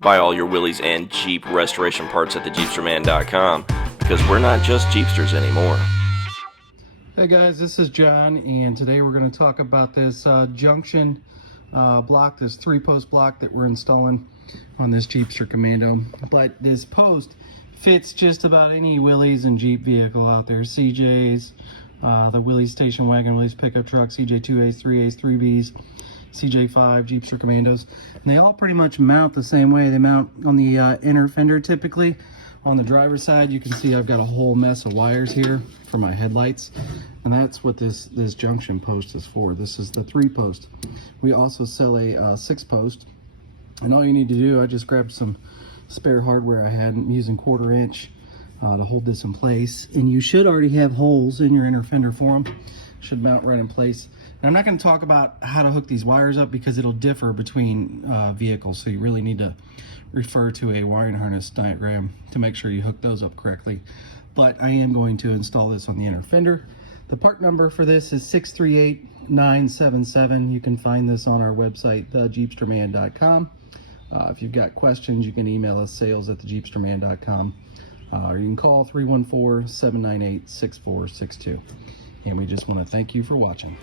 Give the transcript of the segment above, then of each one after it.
Buy all your Willys and Jeep restoration parts at thejeepsterman.com, because we're not just Jeepsters anymore. Hey guys, this is John, and today we're going to talk about this Junction block, this 3-post block that we're installing on this Jeepster Commando. But this post fits just about any Willys and Jeep vehicle out there. CJs, the Willys station wagon, Willys pickup truck, CJ2As, 3As, 3Bs, CJ5, Jeepster Commandos, and they all pretty much mount the same way. They mount on the inner fender typically. On the driver's side, you can see I've got a whole mess of wires here for my headlights, and that's what this junction post is for. This is the 3-post. We also sell a 6-post, and all you need to do, I just grabbed some spare hardware I had. I'm using 1/4 inch to hold this in place, and you should already have holes in your inner fender for them. Should mount right in place. And I'm not going to talk about how to hook these wires up because it'll differ between vehicles, so you really need to refer to a wiring harness diagram to make sure you hook those up correctly. But I am going to install this on the inner fender. The part number for this is 638977. You can find this on our website, thejeepsterman.com. If you've got questions, you can email us, sales@thejeepsterman.com, or you can call 314-798-6462. And we just want to thank you for watching.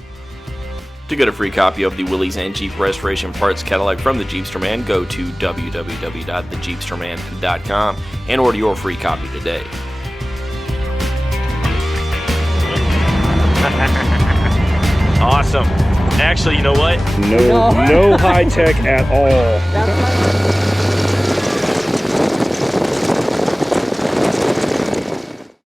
To get a free copy of the Willys and Jeep Restoration Parts catalog from the Jeepster Man, go to www.thejeepsterman.com and order your free copy today. Awesome. Actually, you know what? No high tech at all.